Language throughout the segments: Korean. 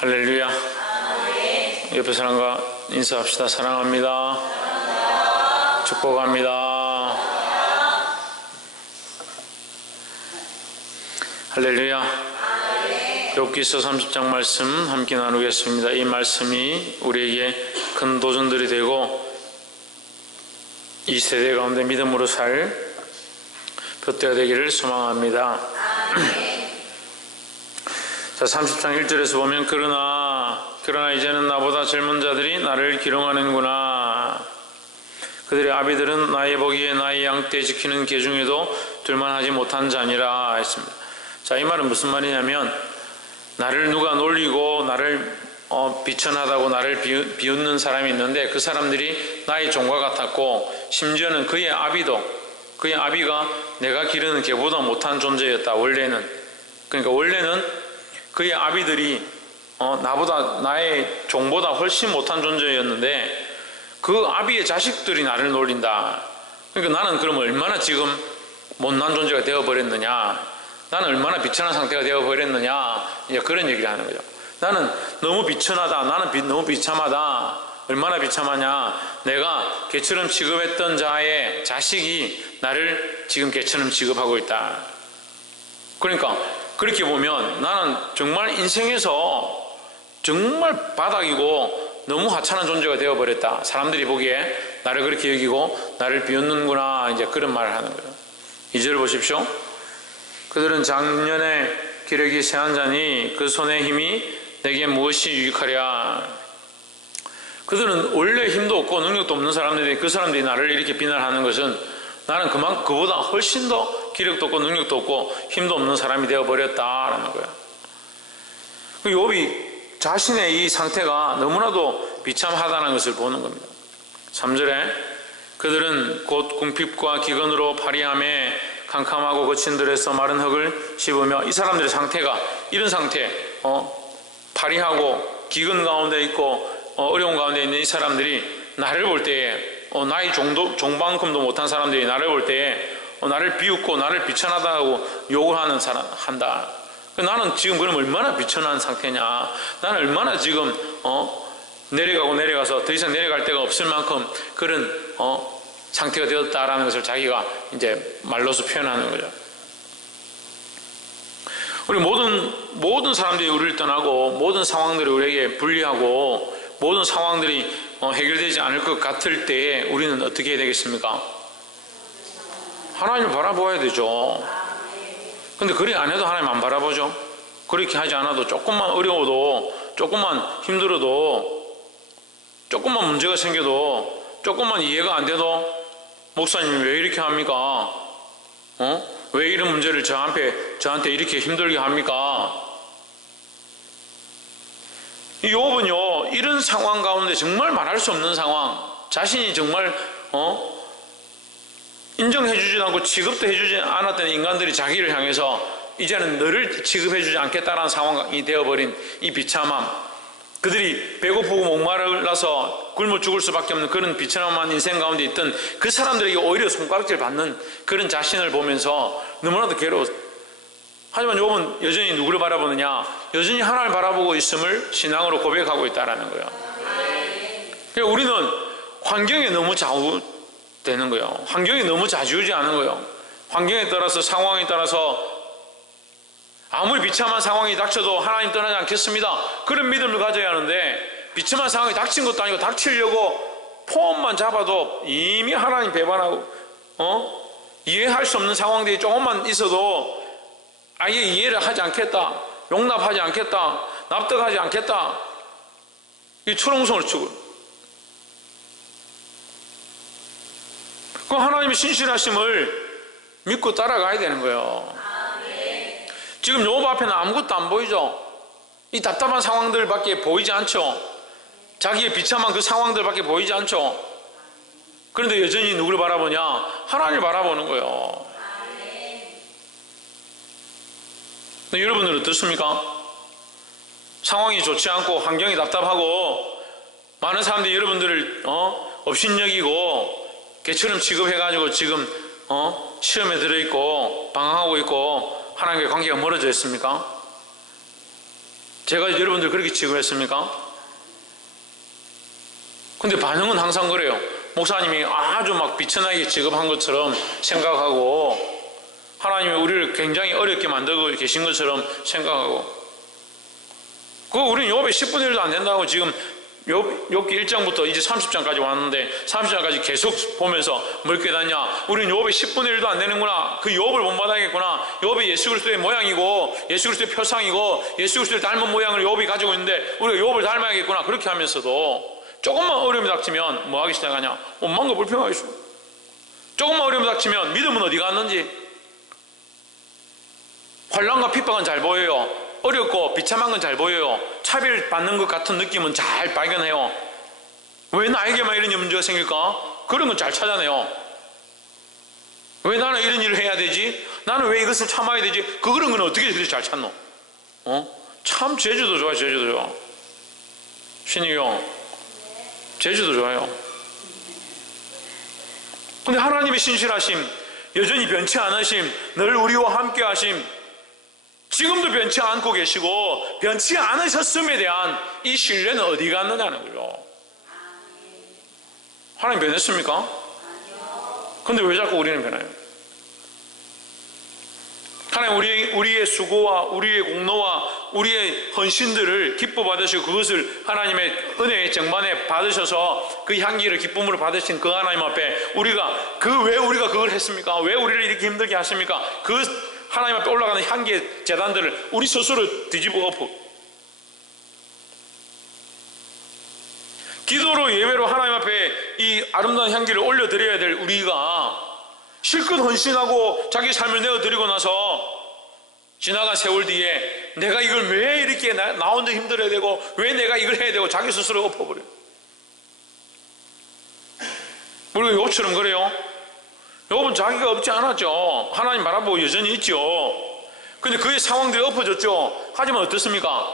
할렐루야. 옆에 사람과 인사합시다. 사랑합니다. 축복합니다. 할렐루야. 욥기서 30장 말씀 함께 나누겠습니다. 이 말씀이 우리에게 큰 도전들이 되고 이 세대 가운데 믿음으로 살 돛대가 되기를 소망합니다. 자, 30장 1절에서 보면 그러나 이제는 나보다 젊은 자들이 나를 기롱하는구나. 그들의 아비들은 나의 보기에 나의 양떼 지키는 개 중에도 둘만하지 못한 자니라 했습니다. 자, 이 말은 무슨 말이냐면 나를 누가 놀리고 나를 비천하다고 나를 비웃는 사람이 있는데 그 사람들이 나의 종과 같았고 심지어는 그의 아비가 내가 기르는 개보다 못한 존재였다. 그러니까 원래는 그의 아비들이 나의 종보다 훨씬 못한 존재였는데 그 아비의 자식들이 나를 놀린다. 그러니까 나는 그럼 얼마나 지금 못난 존재가 되어버렸느냐, 나는 얼마나 비천한 상태가 되어버렸느냐, 이제 그런 얘기를 하는 거죠. 나는 너무 비천하다, 나는 너무 비참하다. 얼마나 비참하냐, 내가 개처럼 취급했던 자의 자식이 나를 지금 개처럼 취급하고 있다. 그러니까 그렇게 보면 나는 정말 인생에서 정말 바닥이고 너무 하찮은 존재가 되어버렸다. 사람들이 보기에 나를 그렇게 여기고 나를 비웃는구나, 이제 그런 말을 하는 거예요. 2절 보십시오. 그들은 작년에 기력이 세한 자니 그 손의 힘이 내게 무엇이 유익하랴. 그들은 원래 힘도 없고 능력도 없는 사람들이 그 사람들이 나를 이렇게 비난하는 것은 나는 그보다 훨씬 더 기력도 없고 능력도 없고 힘도 없는 사람이 되어버렸다라는 거야. 욥이 자신의 이 상태가 너무나도 비참하다는 것을 보는 겁니다. 3절에 그들은 곧 궁핍과 기근으로 파리함에 캄캄하고 거친 들에서 마른 흙을 씹으며, 이 사람들의 상태가 이런 상태, 파리하고 기근 가운데 있고 어려운 가운데 있는 이 사람들이 나를 볼 때에 나의 종만큼도 못한 사람들이 나를 볼 때에 나를 비웃고 나를 비천하다고 욕을 한다. 나는 지금 그럼 얼마나 비천한 상태냐, 나는 얼마나 지금 내려가서 더 이상 내려갈 데가 없을 만큼 그런 상태가 되었다라는 것을 자기가 이제 말로서 표현하는 거죠. 우리 모든 사람들이 우리를 떠나고 모든 상황들이 우리에게 불리하고 모든 상황들이 해결되지 않을 것 같을 때에 우리는 어떻게 해야 되겠습니까? 하나님을 바라보아야 되죠. 근데 그리 안 해도 하나님 안 바라보죠. 그렇게 하지 않아도 조금만 어려워도, 조금만 힘들어도, 조금만 문제가 생겨도, 조금만 이해가 안 돼도 목사님이 왜 이렇게 합니까? 왜 이런 문제를 저한테 이렇게 힘들게 합니까? 이 욥은요, 이런 상황 가운데 정말 말할 수 없는 상황, 자신이 정말 인정해주지 않고 취급도 해주지 않았던 인간들이 자기를 향해서 이제는 너를 취급해주지 않겠다라는 상황이 되어버린 이 비참함, 그들이 배고프고 목마르라서 굶어 죽을 수밖에 없는 그런 비참한 인생 가운데 있던 그 사람들에게 오히려 손가락질 받는 그런 자신을 보면서 너무나도 괴로웠어요. 하지만 욥은 여전히 누구를 바라보느냐? 여전히 하나님을 바라보고 있음을 신앙으로 고백하고 있다는 거예요. 그러니까 우리는 환경에 너무 좌우되는 거예요. 환경이 너무 좌지우지하는 거예요. 환경에 따라서, 상황에 따라서 아무리 비참한 상황이 닥쳐도 하나님 떠나지 않겠습니다, 그런 믿음을 가져야 하는데, 비참한 상황이 닥친 것도 아니고 닥치려고 폼만 잡아도 이미 하나님 배반하고 이해할 수 없는 상황들이 조금만 있어도 아예 이해를 하지 않겠다, 용납하지 않겠다, 납득하지 않겠다, 이 철옹성을 치고, 그 하나님의 신실하심을 믿고 따라가야 되는 거예요. 지금 욥 앞에는 아무것도 안 보이죠? 이 답답한 상황들밖에 보이지 않죠? 자기의 비참한 그 상황들밖에 보이지 않죠? 그런데 여전히 누구를 바라보냐? 하나님을 바라보는 거예요. 근데 여러분들은 어떻습니까? 상황이 좋지 않고 환경이 답답하고 많은 사람들이 여러분들을 업신여기고 개처럼 취급해가지고 지금 시험에 들어있고 방황하고 있고 하나님과의 관계가 멀어져 있습니까? 제가 여러분들 그렇게 취급했습니까? 근데 반응은 항상 그래요. 목사님이 아주 막 비천하게 취급한 것처럼 생각하고 하나님이 우리를 굉장히 어렵게 만들고 계신 것처럼 생각하고, 그거 우리는 욥의 10분의 1도 안 된다고 지금 욥기 1장부터 이제 30장까지 왔는데 30장까지 계속 보면서 뭘 깨닫냐? 우리는 욥의 10분의 1도 안 되는구나. 그 욥을 본받아야겠구나. 욥이 예수 그리스도의 모양이고 예수 그리스도의 표상이고 예수 그리스도를 닮은 모양을 욥이 가지고 있는데 우리가 욥을 닮아야겠구나. 그렇게 하면서도 조금만 어려움이 닥치면 뭐 하기 시작하냐? 엄만 거 불평하기 시작. 조금만 어려움이 닥치면 믿음은 어디 갔는지, 환난과 핍박은 잘 보여요. 어렵고 비참한 건 잘 보여요. 차별받는 것 같은 느낌은 잘 발견해요. 왜 나에게만 이런 문제가 생길까? 그런 건 잘 찾아내요. 왜 나는 이런 일을 해야 되지? 나는 왜 이것을 참아야 되지? 그런 건 어떻게 그렇게 잘 찾노? 참 제주도 좋아. 제주도 좋아. 신이요, 제주도 좋아요. 근데 하나님의 신실하심, 여전히 변치 않으심, 늘 우리와 함께 하심, 지금도 변치 않고 계시고 변치 않으셨음에 대한 이 신뢰는 어디 갔느냐는 거죠. 하나님 변했습니까? 근데 왜 자꾸 우리는 변해요? 하나님 우리의 수고와 우리의 공로와 우리의 헌신들을 기뻐 받으시고 그것을 하나님의 은혜의 정반에 받으셔서 그 향기를 기쁨으로 받으신 그 하나님 앞에 우리가 왜 우리가 그걸 했습니까? 왜 우리를 이렇게 힘들게 하십니까? 그 하나님 앞에 올라가는 향기의 제단들을 우리 스스로 뒤집어 엎어 기도로 예배로 하나님 앞에 이 아름다운 향기를 올려드려야 될 우리가 실컷 헌신하고 자기 삶을 내어드리고 나서 지나간 세월 뒤에 내가 이걸 왜 이렇게 나 혼자 힘들어야 되고 왜 내가 이걸 해야 되고 자기 스스로 엎어버려요. 우리가 욥처럼 그래요. 욥은 자기가 없지 않았죠. 하나님 바라보고 여전히 있죠. 근데 그의 상황들이 엎어졌죠. 하지만 어떻습니까?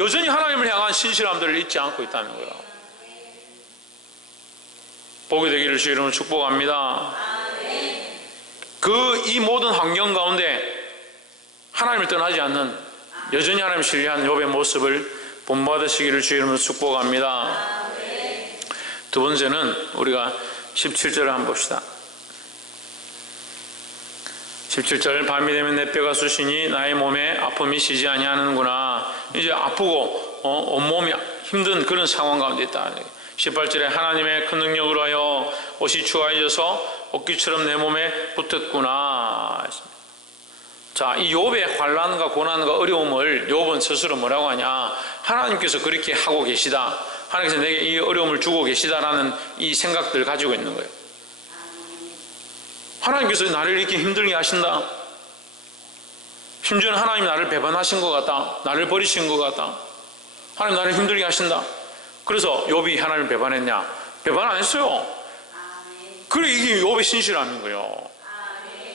여전히 하나님을 향한 신실함들을 잊지 않고 있다는 거예요. 복이 되기를 주 이름으로 축복합니다. 이 모든 환경 가운데 하나님을 떠나지 않는 여전히 하나님을 신뢰한 욥의 모습을 본받으시기를 주 이름으로 축복합니다. 두 번째는 우리가 17절을 한번 봅시다. 17절, 밤이 되면 내 뼈가 쑤시니 나의 몸에 아픔이 쉬지 아니하는구나. 이제 아프고 온몸이 힘든 그런 상황 가운데 있다. 18절에 하나님의 큰 능력으로 하여 옷이 추하여져서 옷깃처럼 내 몸에 붙었구나. 자, 이 욥의 환난과 고난과 어려움을 욥은 스스로 뭐라고 하냐? 하나님께서 그렇게 하고 계시다. 하나님께서 내게 이 어려움을 주고 계시다라는 이 생각들을 가지고 있는 거예요. 하나님께서 나를 이렇게 힘들게 하신다. 심지어는 하나님이 나를 배반하신 것 같다. 나를 버리신 것 같다. 하나님 나를 힘들게 하신다. 그래서 욥이 하나님을 배반했냐? 배반 안 했어요. 그래, 이게 욥의 신실함인 거예요.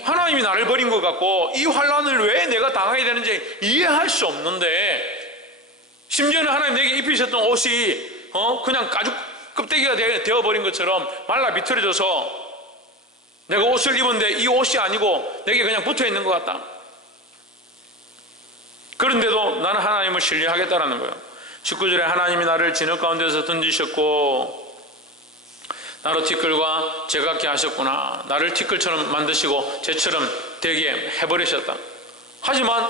하나님이 나를 버린 것 같고 이 환난을 왜 내가 당하게 되는지 이해할 수 없는데, 심지어는 하나님 내게 입히셨던 옷이 그냥 가죽 껍데기가 되어버린 것처럼 말라 비틀어져서 내가 옷을 입었는데 이 옷이 아니고 내게 그냥 붙어있는 것 같다. 그런데도 나는 하나님을 신뢰하겠다라는 거예요. 19절에 하나님이 나를 진흙 가운데서 던지셨고 나로 티끌과 제같게 하셨구나. 나를 티끌처럼 만드시고 쟤처럼 되게 해버리셨다. 하지만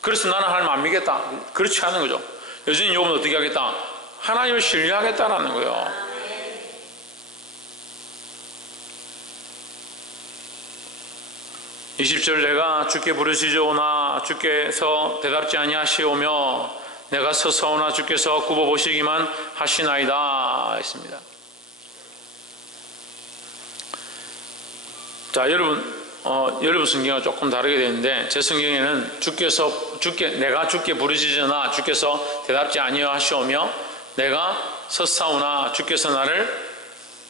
그래서 나는 하나님 안 믿겠다. 그렇지 않은 거죠. 여전히 욥은 어떻게 하겠다? 하나님을 신뢰하겠다라는 거예요. 20절, 내가 주께 부르시오나 주께서 대답지 아니하시오며 내가 서서오나 주께서 굽어보시기만 하시나이다 했습니다. 자, 여러분 성경과 조금 다르게 되는데 제 성경에는 내가 주께 부르시오나 주께서 대답지 아니하시오며 내가 서사오나 주께서 나를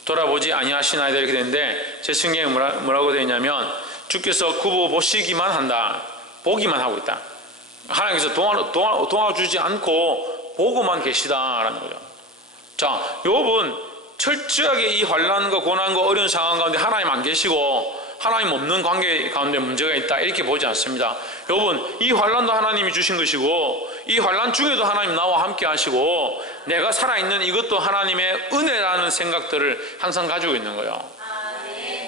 돌아보지 아니하시나이다 이렇게 되는데 제 성경에 뭐라고 되어 있냐면 주께서 굽어보시기만 한다. 보기만 하고 있다. 하나님께서 도와주지 않고 보고만 계시다라는 거죠. 자, 욥은 철저하게 이 환난과 고난과 어려운 상황 가운데 하나님 안 계시고 하나님 없는 관계 가운데 문제가 있다 이렇게 보지 않습니다. 욥은 이 환난도 하나님이 주신 것이고 이 환난 중에도 하나님 나와 함께 하시고 내가 살아있는 이것도 하나님의 은혜라는 생각들을 항상 가지고 있는 거예요.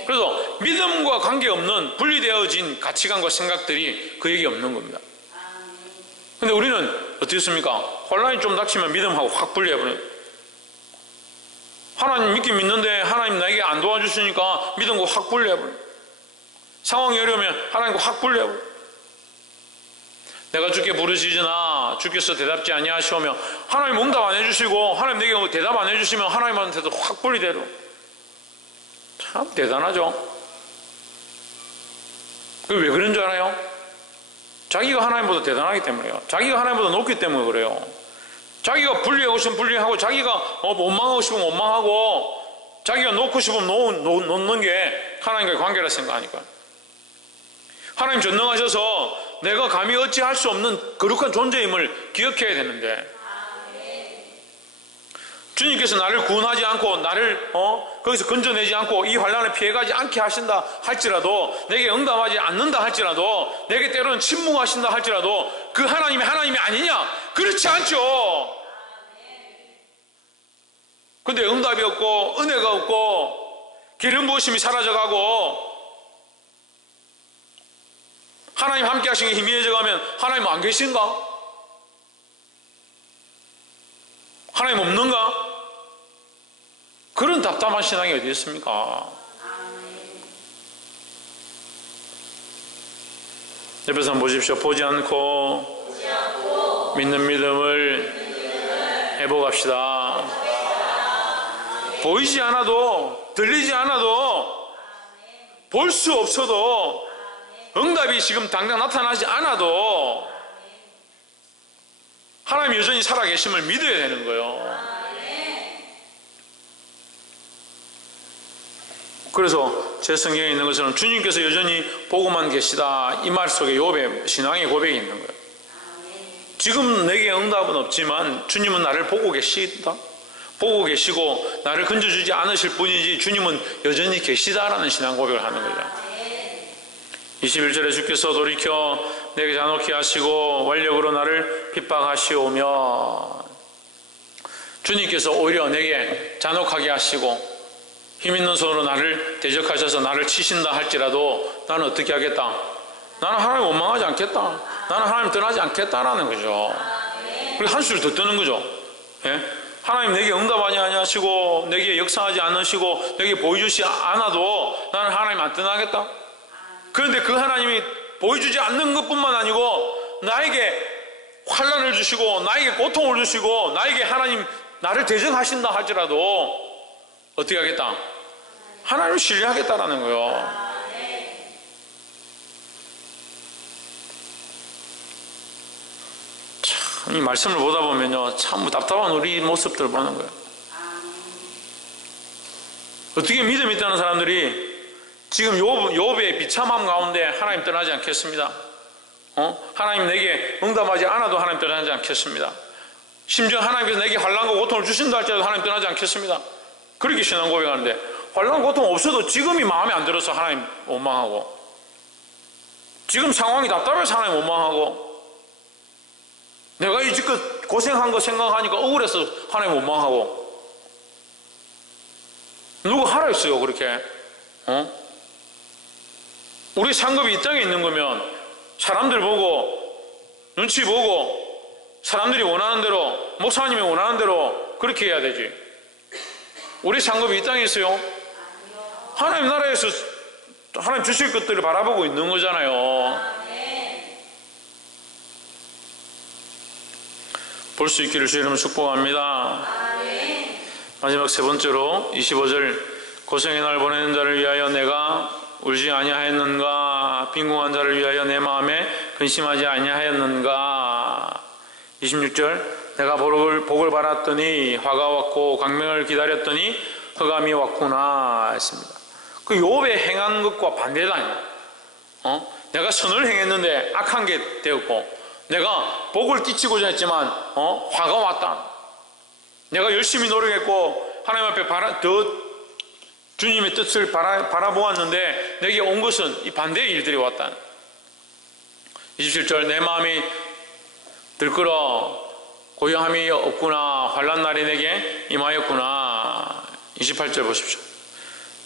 그래서 믿음과 관계없는 분리되어진 가치관과 생각들이 그에게 없는 겁니다. 근데 우리는 어떻습니까? 혼란이 좀 닥치면 믿음하고 확 분리해버려요. 하나님 믿긴 믿는데 하나님 나에게 안 도와주시니까 믿음과 확 분리해버려요. 상황이 어려우면 하나님과 확 분리해버려요. 내가 주께 부르짖으나 주께서 대답지 아니하시오며 하나님 응답 안 해주시고 하나님 내게 대답 안 해주시면 하나님한테도 확 분리되려. 참 대단하죠. 왜 그런 줄 알아요? 자기가 하나님보다 대단하기 때문에요. 자기가 하나님보다 높기 때문에 그래요. 자기가 분리하고 싶으면 분리하고 자기가 원망하고 싶으면 원망하고 자기가 놓고 싶으면 놓는 게 하나님과의 관계라 생각하니까. 하나님 전능하셔서 내가 감히 어찌할 수 없는 거룩한 존재임을 기억해야 되는데 주님께서 나를 구원하지 않고 나를 거기서 건져내지 않고 이 환난을 피해가지 않게 하신다 할지라도 내게 응답하지 않는다 할지라도 내게 때로는 침묵하신다 할지라도 그 하나님이 아니냐? 그렇지 않죠. 근데 응답이 없고 은혜가 없고 기름 부으심이 사라져가고 하나님 함께 하신 게 희미해져가면 하나님 안 계신가? 하나님 없는가? 그런 답답한 신앙이 어디 있습니까? 옆에서 한번 보십시오. 보지 않고 믿는 믿음을 회복합시다. 보이지 않아도 들리지 않아도 볼 수 없어도 응답이 지금 당장 나타나지 않아도 하나님 여전히 살아계심을 믿어야 되는 거예요. 그래서 제 성경에 있는 것처럼 주님께서 여전히 보고만 계시다 이 말 속에 욥의 신앙의 고백이 있는 거예요. 지금 내게 응답은 없지만 주님은 나를 보고 계시다. 보고 계시고 나를 건져주지 않으실 뿐이지 주님은 여전히 계시다라는 신앙 고백을 하는 거죠. 21절에 주께서 돌이켜 내게 잔혹히 하시고 원력으로 나를 핍박하시오며 주님께서 오히려 내게 잔혹하게 하시고 힘있는 손으로 나를 대적하셔서 나를 치신다 할지라도 나는 어떻게 하겠다? 나는 하나님 원망하지 않겠다. 나는 하나님 떠나지 않겠다라는 거죠. 그리고 한 수를 더 뜨는 거죠. 예? 하나님 내게 응답하지 아니하시고 내게 역사하지 않으시고 내게 보여주지 않아도 나는 하나님 안 떠나겠다. 그런데 그 하나님이 보여주지 않는 것뿐만 아니고 나에게 환난을 주시고 나에게 고통을 주시고 나에게 하나님 나를 대적하신다 할지라도 어떻게 하겠다? 하나님을 신뢰하겠다라는 거예요. 참, 이 말씀을 보다 보면요, 참 답답한 우리 모습들 보는 거예요. 어떻게 믿음이 있다는 사람들이 지금 욥의 비참함 가운데 하나님 떠나지 않겠습니다. 하나님 내게 응답하지 않아도 하나님 떠나지 않겠습니다. 심지어 하나님께서 내게 환난과 고통을 주신다 할지라도 하나님 떠나지 않겠습니다. 그렇게 신앙 고백하는데 환난 고통 없어도 지금이 마음에 안 들어서 하나님 원망하고 지금 상황이 답답해서 하나님 원망하고 내가 이제껏 고생한 거 생각하니까 억울해서 하나님 원망하고 누가 하라 했어요 그렇게? 우리 상급이 이 땅에 있는 거면 사람들 보고 눈치 보고 사람들이 원하는 대로 목사님이 원하는 대로 그렇게 해야 되지. 우리 상급이 이 땅에 있어요? 하나님 나라에서 하나님 주실 것들을 바라보고 있는 거잖아요. 볼 수 있기를 주의 이름으로 축복합니다. 마지막 세 번째로 25절 고생의 날 보내는 자를 위하여 내가 울지 아니하였는가 빈궁한 자를 위하여 내 마음에 근심하지 아니하였는가 26절 내가 복을 바랐더니 화가 왔고 광명을 기다렸더니 흑암이 왔구나 했습니다. 그 욥의 행한 것과 반대다. 내가 선을 행했는데 악한 게 되었고 내가 복을 끼치고자 했지만 화가 왔다. 내가 열심히 노력했고 하나님 앞에 더 주님의 뜻을 바라보았는데 내게 온 것은 이 반대의 일들이 왔다. 27절 내 마음이 들끓어 고요함이 없구나. 환난 날이 내게 임하였구나. 28절 보십시오.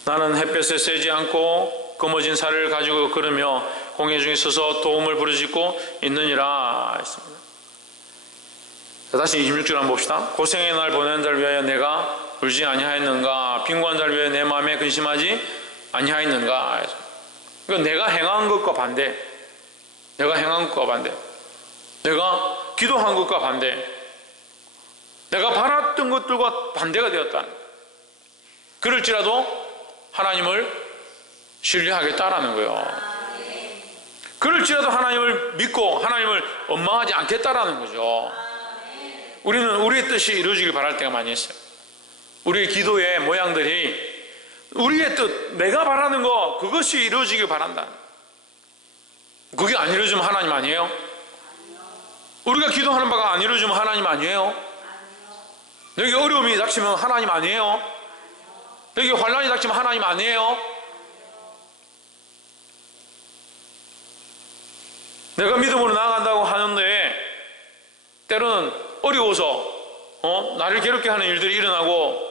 나는 햇볕에 쐬지 않고 검어진 살을 가지고 걸으며 공회 중에 서서 도움을 부르짖고 있느니라 했습니다. 다시 26절 한번 봅시다. 고생의 날 보내는 자를 위하여 내가 울지 아니하였는가? 빈곤한 자를 위하여 내 마음에 근심하지 아니하였는가? 그러니까 내가 행한 것과 반대, 내가 행한 것과 반대, 내가 기도한 것과 반대, 내가 바랐던 것들과 반대가 되었다. 그럴지라도 하나님을 신뢰하겠다라는 거예요. 그럴지라도 하나님을 믿고 하나님을 원망하지 않겠다라는 거죠. 우리는 우리의 뜻이 이루어지길 바랄 때가 많이 있어요. 우리의 기도의 모양들이 우리의 뜻, 내가 바라는 거, 그것이 이루어지길 바란다. 그게 안 이루어지면 하나님 아니에요? 우리가 기도하는 바가 안 이루어지면 하나님 아니에요? 여기 어려움이 닥치면 하나님 아니에요? 여기 환난이 닥치면 하나님 아니에요? 내가 믿음으로 나아간다고 하는데 때로는 어려워서 나를 괴롭게 하는 일들이 일어나고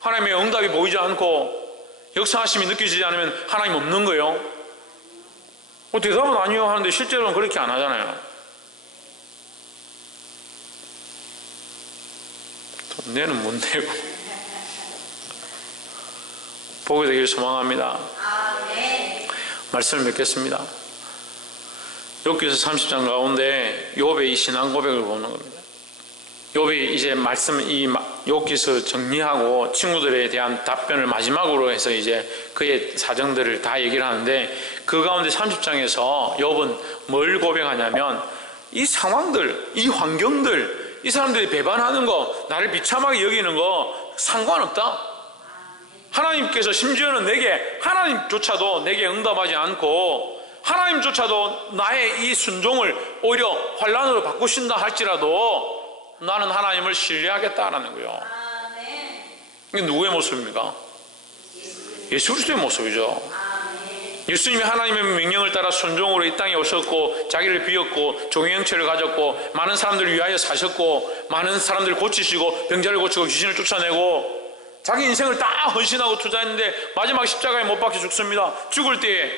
하나님의 응답이 보이지 않고 역사하심이 느껴지지 않으면 하나님 없는 거예요. 대답은 아니요 하는데 실제로는 그렇게 안 하잖아요. 돈 내는 못 내고 보게 되길 소망합니다. 말씀을 맺겠습니다. 욥기서 30장 가운데 욥의 이 신앙 고백을 보는 겁니다. 욥이 이제 말씀 이 욥기서 정리하고 친구들에 대한 답변을 마지막으로 해서 이제 그의 사정들을 다 얘기를 하는데 그 가운데 30장에서 욥은 뭘 고백하냐면 이 상황들, 이 환경들, 이 사람들이 배반하는 거, 나를 비참하게 여기는 거 상관없다. 하나님께서 심지어는 내게 하나님조차도 내게 응답하지 않고 하나님조차도 나의 이 순종을 오히려 환난으로 바꾸신다 할지라도 나는 하나님을 신뢰하겠다라는 거예요. 이게 누구의 모습입니까? 예수 그리스도의 모습이죠. 예수님이 하나님의 명령을 따라 순종으로 이 땅에 오셨고 자기를 비웠고 종의 형체를 가졌고 많은 사람들을 위하여 사셨고 많은 사람들을 고치시고 병자를 고치고 귀신을 쫓아내고 자기 인생을 다 헌신하고 투자했는데 마지막 십자가에 못 박혀 죽습니다. 죽을 때에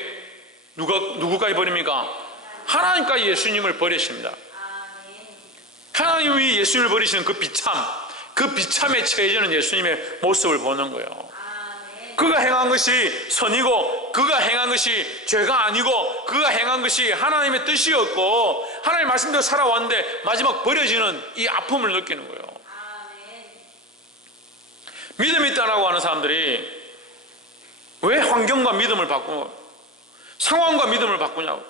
누구까지 버립니까? 하나님까지 예수님을 버리십니다. 하나님이 예수님을 버리시는 그 비참에 처해지는 예수님의 모습을 보는 거예요. 그가 행한 것이 선이고 그가 행한 것이 죄가 아니고 그가 행한 것이 하나님의 뜻이었고 하나님 말씀대로 살아왔는데 마지막 버려지는 이 아픔을 느끼는 거예요. 믿음이 있다라고 하는 사람들이 왜 환경과 믿음을 바꾸고 상황과 믿음을 바꾸냐고.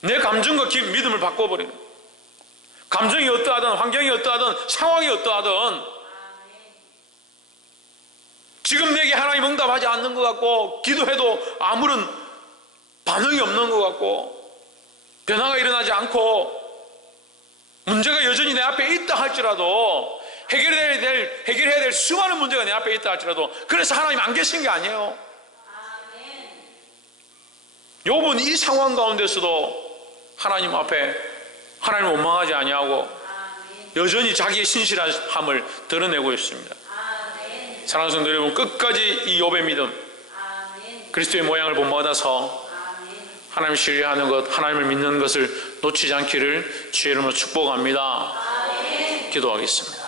내 감정과 믿음을 바꿔버리는 거예요. 감정이 어떠하든 환경이 어떠하든 상황이 어떠하든 지금 내게 하나님 응답하지 않는 것 같고 기도해도 아무런 반응이 없는 것 같고 변화가 일어나지 않고 문제가 여전히 내 앞에 있다 할지라도 해결해야 될 수많은 문제가 내 앞에 있다 할지라도 그래서 하나님 안 계신 게 아니에요. 욥은 이 상황 가운데서도 하나님 앞에 하나님을 원망하지 아니하고 여전히 자기의 신실함을 드러내고 있습니다. 사랑하는 성도 여러분, 끝까지 이 욥의 믿음, 그리스도의 모양을 본받아서 하나님을 신뢰하는 것, 하나님을 믿는 것을 놓치지 않기를 주의 이름으로 축복합니다. 기도하겠습니다.